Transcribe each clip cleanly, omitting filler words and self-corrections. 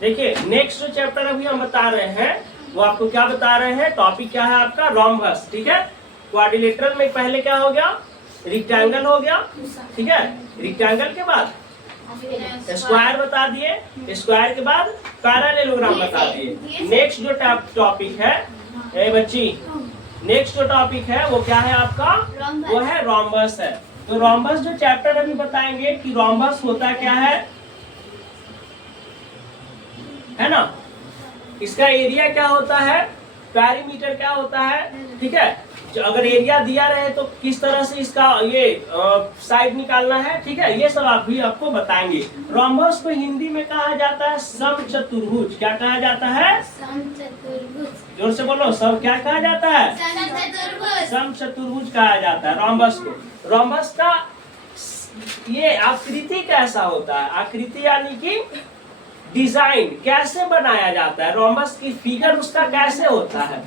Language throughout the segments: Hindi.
देखिए नेक्स्ट जो चैप्टर अभी हम बता रहे हैं वो आपको क्या बता रहे हैं, टॉपिक क्या है आपका, रोम्बस। ठीक है, क्वाड्रिलेटरल में पहले क्या हो गया, रेक्टेंगल हो गया। ठीक है, रेक्टेंगल के बाद स्क्वायर बता दिए, स्क्वायर के बाद पैरेललोग्राम बता दिए। नेक्स्ट जो टॉपिक है ए बच्ची, नेक्स्ट जो टॉपिक है वो क्या है आपका, वो है रोम्बस है। तो रोम्बस जो चैप्टर अभी बताएंगे कि रोम्बस होता क्या है ना, इसका एरिया क्या होता है, पेरीमीटर क्या होता है। ठीक है, अगर एरिया दिया रहे तो किस तरह से इसका ये साइड निकालना है। ठीक है, ये सब आप भी आपको बताएंगे। रोम्बस को हिंदी में कहा जाता है समचतुर्भुज। क्या कहा जाता है, समचतुर्भुज। जोर से बोलो, सब क्या कहा जाता है, समचतुर्भुज कहा जाता है रोम्बस को। रोम्बस का ये आकृति कैसा होता है, आकृति यानी कि डिजाइन कैसे बनाया जाता है, रोम्बस की फिगर उसका कैसे होता है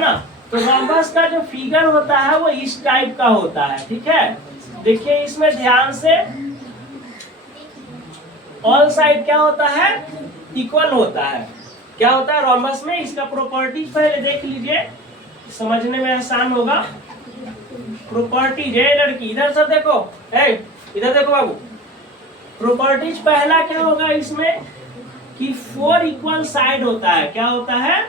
ना। तो रोम्बस का जो फिगर होता है वो इस टाइप का होता है। ठीक है, देखिए इसमें ध्यान से, ऑल साइड क्या होता है, इक्वल होता है। क्या होता है रोम्बस में, इसका प्रॉपर्टीज पहले देख लीजिए, समझने में आसान होगा। प्रॉपर्टीज है लड़की, इधर से देखो, इधर देखो बाबू। प्रॉपर्टीज पहला क्या होगा इसमें कि 4 इक्वल साइड होता है। क्या होता है,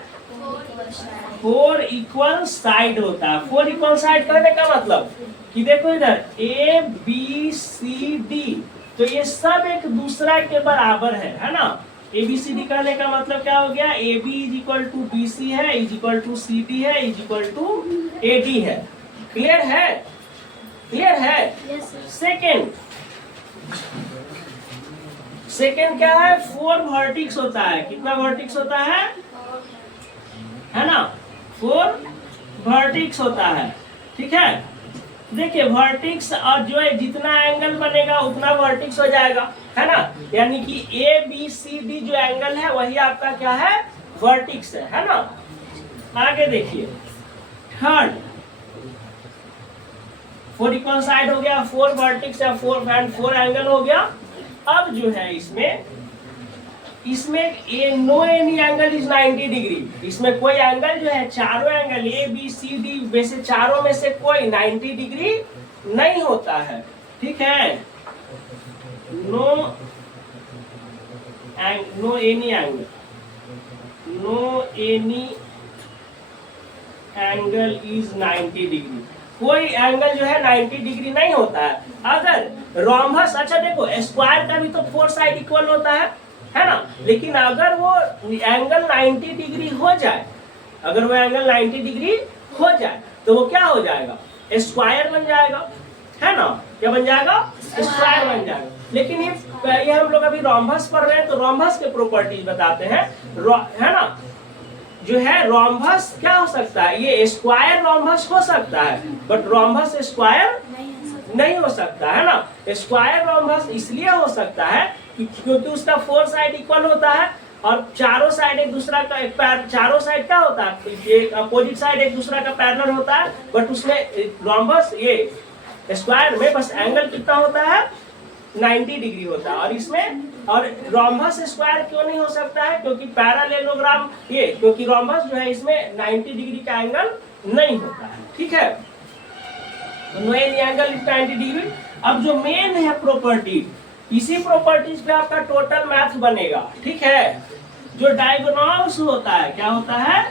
4 इक्वल साइड होता है। 4 इक्वल साइड कहने का मतलब कि देखो इधर ए बी सी डी, तो ये सब एक दूसरा के बराबर है ना। ए बी सी डी कहने का मतलब क्या हो गया, A B is equal to B C है, is equal to C D है, is equal to A D है। क्लियर है, क्लियर है। सेकेंड क्या है, 4 वर्टिक्स होता है। कितना वर्टिक्स होता है ना, 4 वर्टिक्स होता है। ठीक है, देखिए वर्टिक्स और जो है जितना एंगल बनेगा उतना वर्टिक्स हो जाएगा, है ना। यानी कि ए बी सी डी जो एंगल है वही आपका क्या है, वर्टिक्स है ना। आगे देखिए थर्ड, 4 इक्वल साइड हो गया, 4 वर्टिक्स या 4 एंगल हो गया। अब जो है इसमें no any angle is 90 degree. इसमें कोई एंगल जो है, चारों angle A B C D में से चारों में से कोई 90 डिग्री नहीं होता है। ठीक है, no any angle is 90 degree. कोई एंगल जो है 90 डिग्री नहीं होता है। अगर रोम्बस, अच्छा देखो स्क्वायर का भी तो 4 साइड इक्वल होता है ना। लेकिन अगर वो एंगल 90 डिग्री हो जाए, अगर वो एंगल 90 डिग्री हो जाए तो वो क्या हो जाएगा, स्क्वायर बन जाएगा, है ना। क्या बन जाएगा, स्क्वायर बन जाएगा। लेकिन ये हम लोग अभी रोम्बस पढ़ रहे हैं तो रोम्बस के प्रॉपर्टीज बताते हैं, है ना। जो है रोम्बस क्या हो सकता है, ये स्क्वायर रोम्बस हो सकता है, बट रोम्बस स्क्वायर नहीं हो सकता, है ना। स्क्वायर रोम्बस इसलिए हो सकता है क्योंकि उसका 4 साइड इक्वल होता है और चारों साइड एक दूसरा का चारों साइड क्या होता है, एक अपोजिट साइड एक दूसरा का पैरेलल होता है। बट उसमें रोम्बस ये स्क्वायर में बस एंगल कितना होता है, 90 डिग्री होता है। और इसमें और रोम्बस स्क्वायर क्यों नहीं हो सकता है, क्योंकि पैरेललोग्राम क्योंकि रोम्बस जो है इसमें 90 डिग्री का एंगल नहीं होता है। ठीक है, तो no any angle is 90 degree. अब जो मेन है प्रॉपर्टी, इसी प्रॉपर्टीज पे आपका टोटल मैथ बनेगा। ठीक है, जो डायगोनल्स होता है, क्या होता है,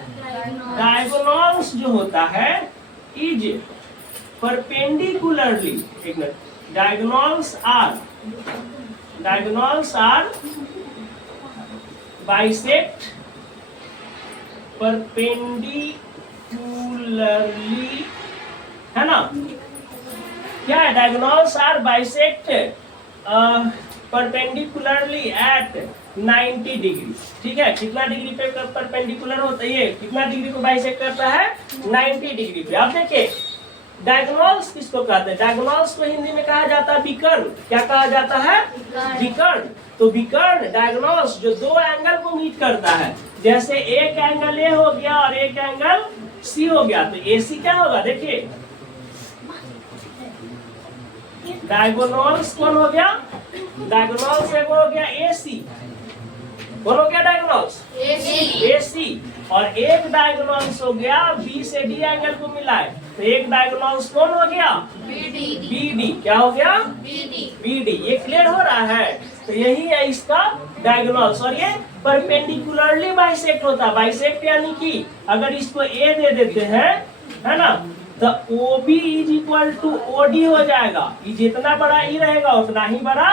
डायगोनल्स जो होता है इज परपेंडिकुलरली, एक minute, diagonals are bisect perpendicularly, है ना। क्या है, diagonals are bisect perpendicularly at 90 degree. ठीक है, कितना डिग्री पे परपेंडिकुलर होता है, ये कितना डिग्री को बाइसेक्ट करता है, 90 डिग्री पे। अब देखिए डायगोनल्स किसको कहते हैं, डायगोनल्स को हिंदी में कहा जाता है विकर्ण। क्या कहा जाता है, विकर्ण। तो विकर्ण डायगोनल्स जो 2 एंगल को मीट करता है, जैसे एक एंगल ए हो गया और एक एंगल सी हो गया, तो ए सी क्या होगा, देखिए डायगोनल्स कौन हो गया, डायगोनल्स एक हो गया ए सी, बोलो क्या डायगोनल्स? AC AC। और एक डायगोनल्स हो गया B से D एंगल को मिलाए, तो एक डायगोनल्स कौन हो गया? BD BD। क्या हो गया? BD। ये क्लियर हो रहा है? तो यही है इसका डायगोनल्स। और ये परपेंडिकुलरली बाइसेक्ट होता है। बाइसेक्ट यानी कि अगर इसको A दे देते हैं, है ना, तो OB is equal to OD हो जाएगा। ये जितना बड़ा E रहेगा उतना ही बड़ा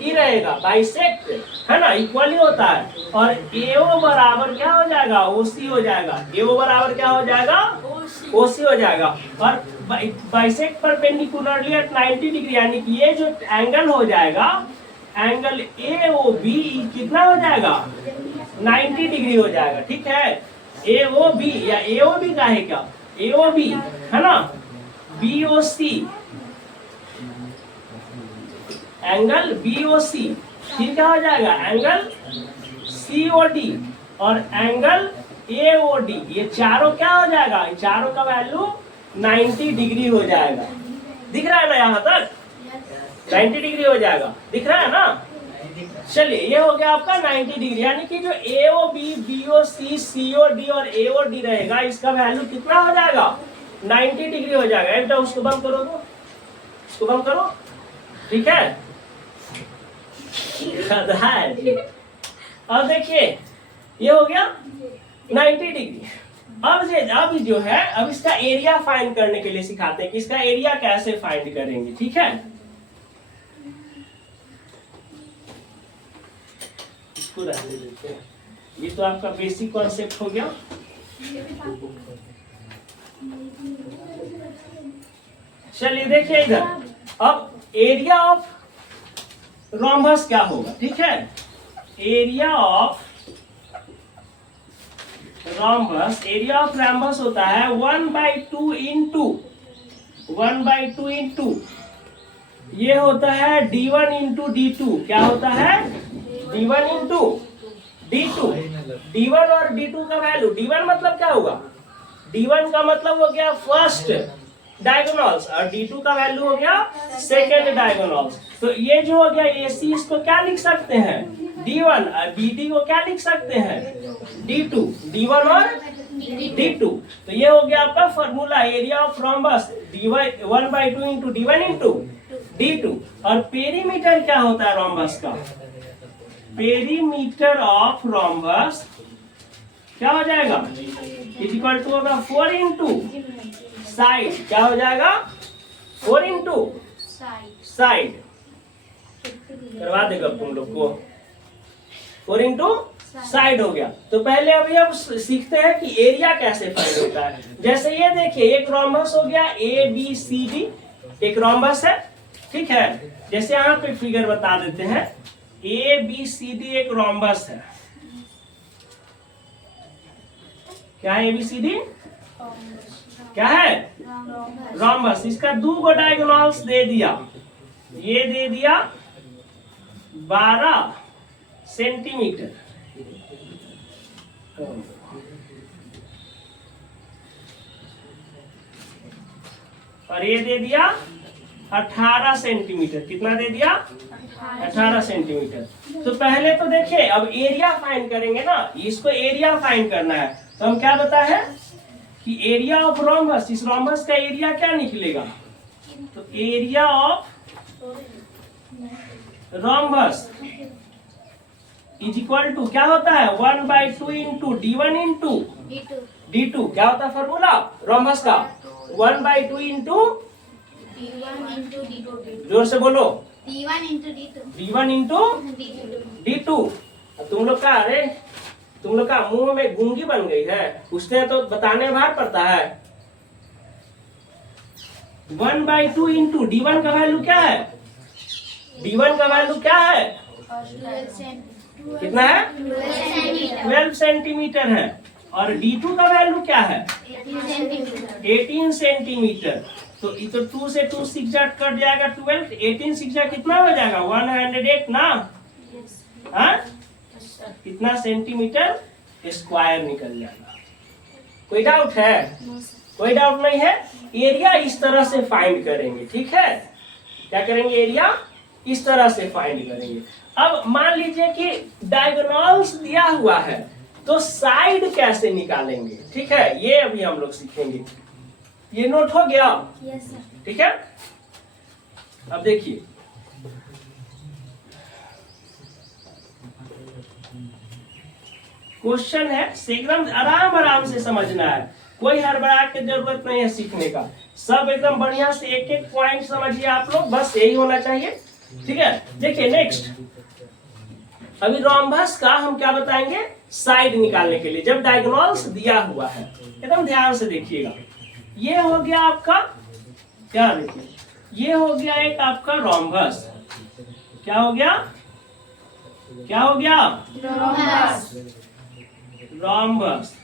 E रहेगा। बाइसेक्ट है ना, इक्वली होता है। और AO बराबर क्या हो जाएगा? OC हो जाएगा। AO बराबर क्या हो जाएगा? OC हो जाएगा। और बाइसेक्ट परपेंडिकुलरली एट 90 डिग्री, यानी कि ये जो एंगल हो जाएगा, एंगल AOB कितना हो जाएगा? 90 डिग्री हो जाएगा। ठीक है, AOB या AOB का है क्या? AOB है ना, BOC एंगल BOC, फिर क्या हो जाएगा? एंगल COD और एंगल AOD। ये चारों क्या हो जाएगा? चारों का वैल्यू 90 डिग्री हो जाएगा। दिख रहा है ना यहाँ तक? 90 डिग्री हो जाएगा, दिख रहा है ना? चलिए, ये हो गया आपका 90 डिग्री, यानी कि जो AOB, BOC, COD और AOD रहेगा, इसका वैल्यू कितना हो जाएगा? 90 डिग्री हो जाएगा। एक बार उसको बंद करो, तो उसको बंद करो। ठीक है, अब देखिए ये हो गया 90 डिग्री। अब जो है, अब इसका एरिया फाइंड करने के लिए सिखाते हैं कि इसका एरिया कैसे फाइंड करेंगे। ठीक है, इसको रहने देते हैं। ये तो आपका बेसिक कॉन्सेप्ट हो गया। चलिए देखिए इधर, अब एरिया ऑफ रोम्बस क्या होगा? ठीक है, एरिया ऑफ रोम्बस होता है 1/2 इंटू 1/2 इंटू, ये होता है D1 इंटू D2। क्या होता है? D1 into D2। D1 और D2 का वैल्यू, D1 मतलब क्या होगा? D1 का मतलब हो गया फर्स्ट डायगोनल्स और D2 का वैल्यू हो गया सेकेंड डायगोनल्स। तो ये जो हो गया AC, इसको क्या लिख सकते हैं? D1। और BD को क्या लिख सकते हैं? D2। D1 और D2। तो ये हो गया आपका formula, area of rhombus 1/2 into D1 into D2। और पेरीमीटर क्या होता है रोम्बस का? पेरीमीटर ऑफ रोम्बस क्या हो जाएगा? इज इक्वल टू होगा 4 इंटू साइड। क्या हो जाएगा? 4 इंटू साइड। करवा देगा तुम लोग को। 4 इंटू साइड हो गया। तो पहले अभी हम सीखते हैं कि एरिया कैसे फाइंड होता है। जैसे ये देखिए, एक रोम्बस हो गया ABCD, एक रोम्बस है। ठीक है, जैसे यहाँ पे फिगर बता देते हैं, ABCD एक रोम्बस है। क्या है ABCD? क्या है? रोम्बस। इसका 2 गो डायगोनल्स दे दिया। ये दे दिया 12 सेंटीमीटर, और ये दे दिया 18 सेंटीमीटर। कितना दे दिया? 18 सेंटीमीटर। तो पहले तो देखिए, अब एरिया फाइंड करेंगे ना, इसको एरिया फाइंड करना है। तो हम क्या बताए हैं कि एरिया ऑफ रोम्बस, इस रोम्बस का एरिया क्या निकलेगा? तो area of rhombus is equal to क्या होता है? 1/2 इंटू D1 इंटू D2। क्या होता है फॉर्मूला रोम्बस का? 1/2 इंटू, जोर से बोलो, D1 इंटू D2। तुम लोग का, अरे तुम लोग का मुंह में गूंगी बन गई है, पूछते हैं तो बताने में भार पड़ता है। 1/2 इंटू D1 का वैल्यू क्या है? D1 का वैल्यू क्या है? कितना है? 12 सेंटीमीटर है। और D2 का वैल्यू क्या है? 18 सेंटीमीटर। तो इधर 2 से 2 6 कट जाएगा 12, 18 6 कितना हो जाएगा? 108 ना? हाँ, कितना सेंटीमीटर स्क्वायर निकल जाएगा। कोई डाउट है? कोई डाउट नहीं है। एरिया इस तरह से फाइंड करेंगे। ठीक है, क्या करेंगे? एरिया इस तरह से फाइंड करेंगे। अब मान लीजिए कि डायगोनल्स दिया हुआ है तो साइड कैसे निकालेंगे, ठीक है, ये अभी हम लोग सीखेंगे। ये नोट हो गया? Yes sir. ठीक है, अब देखिए क्वेश्चन है, एकदम आराम आराम से समझना है, कोई हड़बड़ा के जरूरत नहीं है सीखने का, सब एकदम बढ़िया से एक एक पॉइंट समझिए आप लोग, बस यही होना चाहिए। ठीक है, देखिए नेक्स्ट, अभी रोम्बस का हम क्या बताएंगे, साइड निकालने के लिए जब डायगोनल्स दिया हुआ है, एकदम ध्यान से देखिएगा। ये हो गया आपका क्या, देखिए ये हो गया एक आपका रोम्बस, क्या हो गया, क्या हो गया, रोम्बस,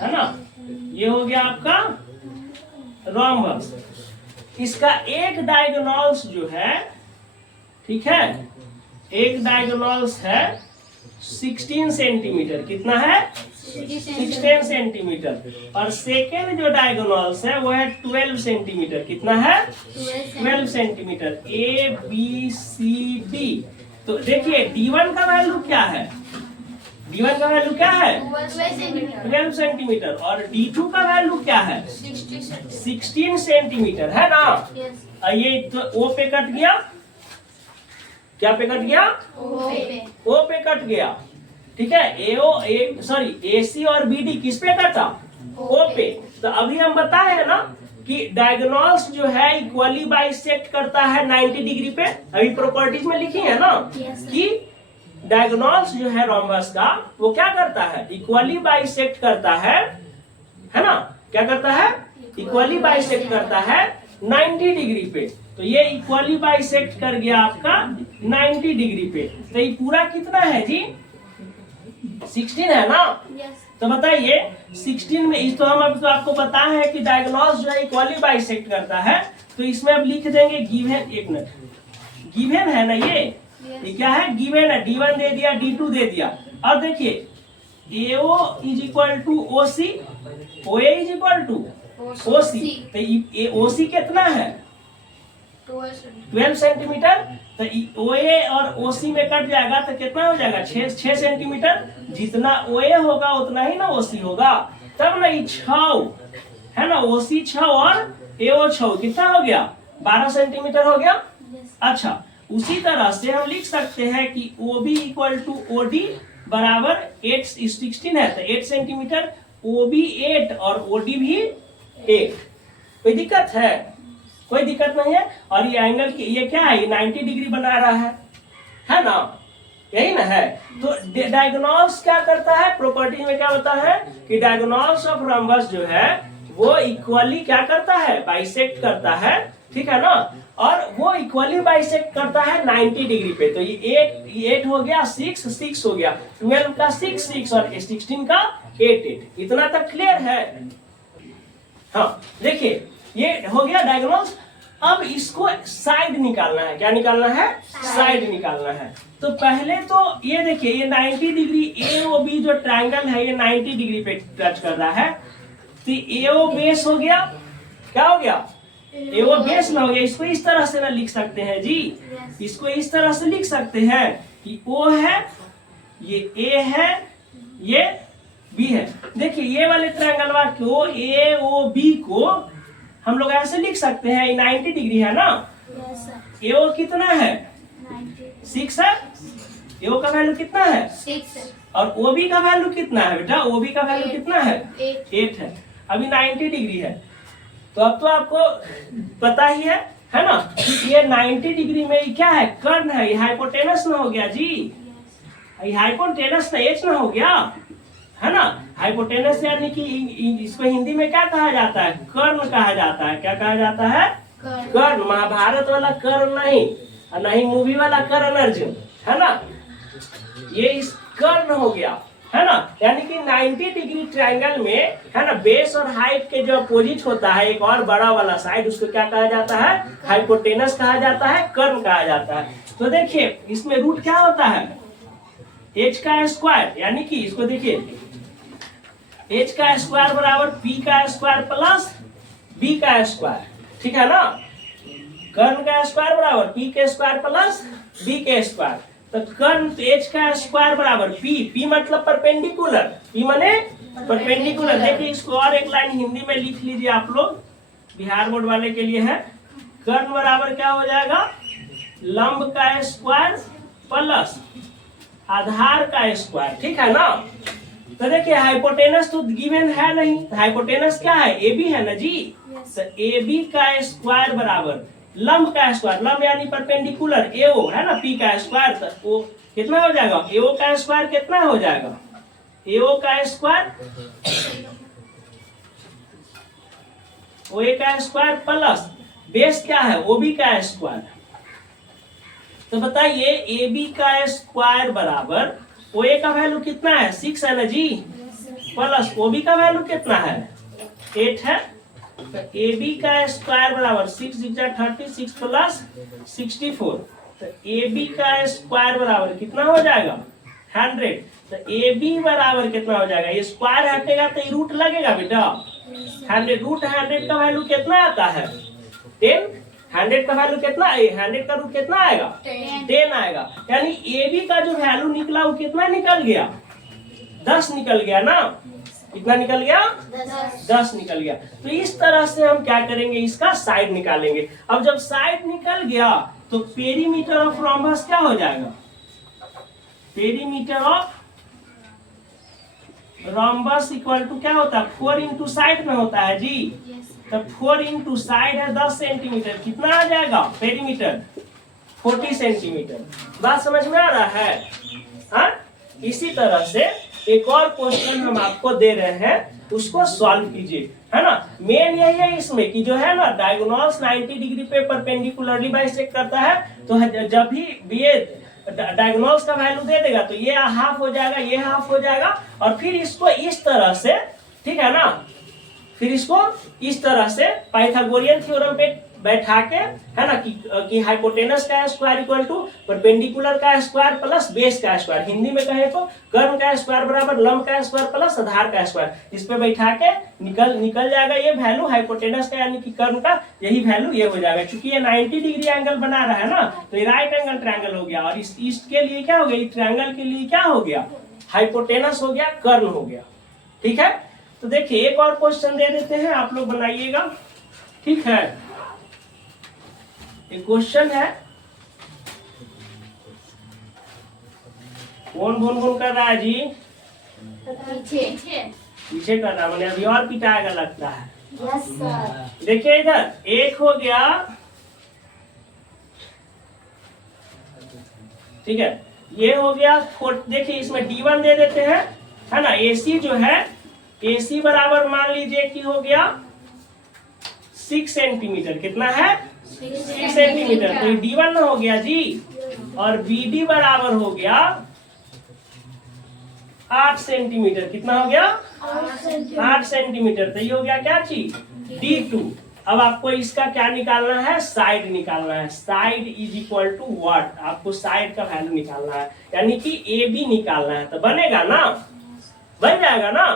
है ना, ये हो गया आपका रोम्बस। इसका एक डायगोनल्स जो है, ठीक है, एक डायगोनल्स है 16 सेंटीमीटर, कितना है, 16 सेंटीमीटर, और सेकेंड जो डायगोनल्स है वो है 12 सेंटीमीटर, कितना है, 12 centimetre, A B C D. तो देखिए D1 का वैल्यू क्या है, D1 का वैल्यू क्या है, 12 सेंटीमीटर, और D2 का वैल्यू क्या है, 16 सेंटीमीटर, है ना। ये तो O पे कट गया, क्या पे कट गया, O पे कट गया, ठीक है, AC और BD किस पे कटा, O पे। तो अभी हम बताए हैं ना कि डायगोनल्स जो है इक्वली बाइसेक्ट करता है 90 डिग्री पे, अभी प्रॉपर्टीज में लिखी है ना कि डायगोनल्स जो है रोम्बस का वो क्या करता है, इक्वली बाइसेक्ट करता है ना, क्या करता है, इक्वली बाइसेक्ट करता है 90 डिग्री पे। तो ये इक्वली बाइसेक्ट कर गया आपका 90 डिग्री पे, तो ये पूरा कितना है जी, 16 है ना। तो बताइए 16 में इस, तो हम अब तो आपको पता है कि डायगोनल्स जो है इक्वली बाइसेक्ट करता है, तो इसमें अब लिख देंगे गिवन, एक मिनट, गिवन है ना ये क्या है, गिवन है, D1 दे दिया, D2 दे दिया। अब देखिए AO is equal to OC, OA is equal to OC, तो OC कितना है, 12 सेंटीमीटर, तो OA और OC में कट जाएगा तो कितना हो जाएगा, 6 सेंटीमीटर, जितना OA होगा उतना ही ना OC होगा, तब ना ये 6 है ना, OC 6 और AO 6, कितना हो गया, 12 सेंटीमीटर हो गया। अच्छा, उसी तरह से हम लिख सकते हैं कि OB इक्वल टू OD बराबर 16 है, तो 8 सेंटीमीटर, OB 8 और OD भी 8, कोई दिक्कत है, कोई दिक्कत नहीं है। और ये एंगल ये क्या है, ये 90 डिग्री बना रहा है ना, यही ना है। तो डायगोनल्स क्या करता है, प्रॉपर्टी में क्या होता है कि डायगोनल्स ऑफ रोम्बस जो है वो इक्वली क्या करता है, बाइसेक्ट करता है, ठीक है ना, और वो इक्वली बाइसेक्ट करता है 90 डिग्री पे। तो ये 8 हो गया, 6 हो गया, 12 का 6 और 16 का 8, इतना तक क्लियर है। हाँ देखिए ये हो गया डायगोनल्स। अब इसको साइड निकालना है, क्या निकालना है, साइड निकालना है। तो पहले तो ये देखिए ये 90 डिग्री AOB जो ट्रायंगल है ये 90 डिग्री पे टच कर रहा है, तो AO बेस हो गया, क्या हो गया, AO बेस ना हो गया। इसको इस तरह से ना लिख सकते हैं जी, इसको इस तरह से लिख सकते हैं कि O है, ये A है, ये B है। देखिए ये वाले ट्रायंगल को AOB को हम लोग ऐसे लिख सकते हैं, 90 डिग्री है ना, AO कितना है, 6 है, AO का वैल्यू कितना है, 6 है, और OB का वैल्यू कितना है बेटा, OB का वैल्यू कितना है, 8 है, अभी 90 डिग्री है। तो अब तो आपको पता ही है ना, ये 90 डिग्री में क्या है, कर्ण है, ये हाइपोटेनस ना हो गया जी, ये हाइपोटेनस ना एच ना हो गया, है ना। हाइपोटेनस यानी कि इसको हिंदी में क्या कहा जाता है, कर्ण कहा जाता है, क्या कहा जाता है, कर्ण, महाभारत वाला कर्ण नहीं, और नहीं मूवी वाला कर्ण अर्जुन, है ना, ये इस कर्ण हो गया, है ना। यानी कि 90 डिग्री ट्रायंगल में, है ना, बेस और हाइट के जो अपोजिट होता है एक और बड़ा वाला साइड, उसको क्या कहा जाता है, हाइपोटेनस कहा जाता है, कर्ण कहा जाता है। तो देखिए इसमें रूट क्या होता है, h का स्क्वायर, यानी कि इसको देखिए h का स्क्वायर बराबर p का स्क्वायर प्लस b का स्क्वायर, ठीक है ना। कर्ण का स्क्वायर बराबर पी के स्क्वायर प्लस बी के स्क्वायर। तो कर्ण एच का स्क्वायर बराबर पी मतलब परपेंडिकुलर, पी माने परपेंडिकुलर। देखिए इसको और एक लाइन हिंदी में लिख लीजिए आप लोग, बिहार बोर्ड वाले के लिए है। कर्ण बराबर क्या हो जाएगा, लंब का स्क्वायर प्लस आधार का स्क्वायर, ठीक है ना। तो देखिए हाइपोटेनस तो गिवन है नहीं, हाइपोटेनस क्या है, ए बी है ना जी। तो ए बी का स्क्वायर बराबर लंब का स्क्वायर, लंब यानी परपेंडिकुलर एओ है ना, पी का स्क्वायर। तो वो कितना हो जाएगा, एओ का स्क्वायर कितना हो जाएगा, एओ का स्क्वायर ओए का स्क्वायर प्लस बेस क्या है, ओबी का स्क्वायर। तो बताइए ए बी का स्क्वायर बराबर ओए का वैल्यू कितना है, 6 है ना जी, प्लस ओबी का वैल्यू कितना है, 8 है। तो ए बी का स्क्वायर बराबर 6 36 प्लस 64। तो ए बी का स्क्वायर बराबर कितना हो जाएगा, 100। तो ए बी बराबर कितना हो जाएगा, ये स्क्वायर हटेगा तो ये रूट लगेगा बेटा, 100 रूट 100 का वैल्यू कितना आता है, 10। 100 का वैल्यू कितना, 100 का रूट कितना आएगा, 10 आएगा। यानी ए बी का जो वैल्यू निकला वो कितना निकल गया, 10 निकल गया ना। कितना निकल गया, 10 निकल गया। तो इस तरह से हम क्या करेंगे, इसका साइड निकालेंगे। अब जब साइड निकल गया तो पेरीमीटर ऑफ रोम्बस क्या हो जाएगा, perimeter of rhombus equal to क्या होता है, 4 इंटू साइड में होता है जी। तो 4 इंटू साइड है 10 सेंटीमीटर, कितना आ जाएगा पेरीमीटर, 40 सेंटीमीटर। बात समझ में आ रहा है। हाँ, इसी तरह से एक और क्वेश्चन हम आपको दे रहे हैं, उसको सॉल्व कीजिए, है ना। मेन यही है इसमें कि जो है ना डायगोनल्स 90 डिग्री पे परपेंडिकुलरली बाइसेक्ट करता है। तो जब भी ये डायगोनल्स का वैल्यू दे देगा तो ये हाफ हो जाएगा, ये हाफ हो जाएगा, और फिर इसको इस तरह से, ठीक है ना, फिर इसको इस तरह से पाइथागोरियन थ्योरम पे बैठा के, है ना, कि हाइपोटेनस का स्क्वायर इक्वल टू परपेंडिकुलर का स्क्वायर प्लस बेस का स्क्वायर, हिंदी में कहे तो कर्ण का स्क्वायर बराबर लंब का स्क्वायर प्लस आधार का स्क्वायर। इस पे बैठा के निकल जाएगा ये वैल्यू हाइपोटेनस का, यानी कि कर्ण का यही वैल्यू ये हो जाएगा। क्योंकि ये 90 डिग्री एंगल बना रहा है ना, तो ये राइट एंगल ट्रायंगल हो गया। और इस ईस्ट के लिए क्या हो गया, ट्रायंगल के लिए क्या हो गया, हाइपोटेनस हो गया, कर्ण हो गया। ठीक है, तो देखिए एक और क्वेश्चन दे देते हैं, आप लोग बनाइएगा। ठीक है, एक क्वेश्चन है, कौन भून कर रहा है जी, पीछे कर रहा, मैंने अभी और पिटाएगा लगता है। Yes sir. देखिए इधर एक हो गया, ठीक है, ये हो गया। देखिए इसमें D1 दे देते हैं, है ना। AC जो है, AC बराबर मान लीजिए कि हो गया 6 सेंटीमीटर, कितना है, 6 सेंटीमीटर। तो D1 हो गया जी, और BD बराबर हो गया 8 सेंटीमीटर, कितना हो गया, 8 सेंटीमीटर। तो ये हो गया क्या चीज, D2। अब आपको इसका क्या निकालना है, साइड निकालना है। Side is equal to what, आपको साइड का वैल्यू निकालना है, यानी कि AB निकालना है। तो बनेगा ना, बन जाएगा ना।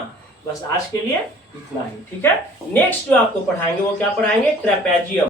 बस आज के लिए इतना ही, ठीक है। नेक्स्ट जो आपको पढ़ाएंगे वो क्या पढ़ाएंगे, ट्रेपेजियम।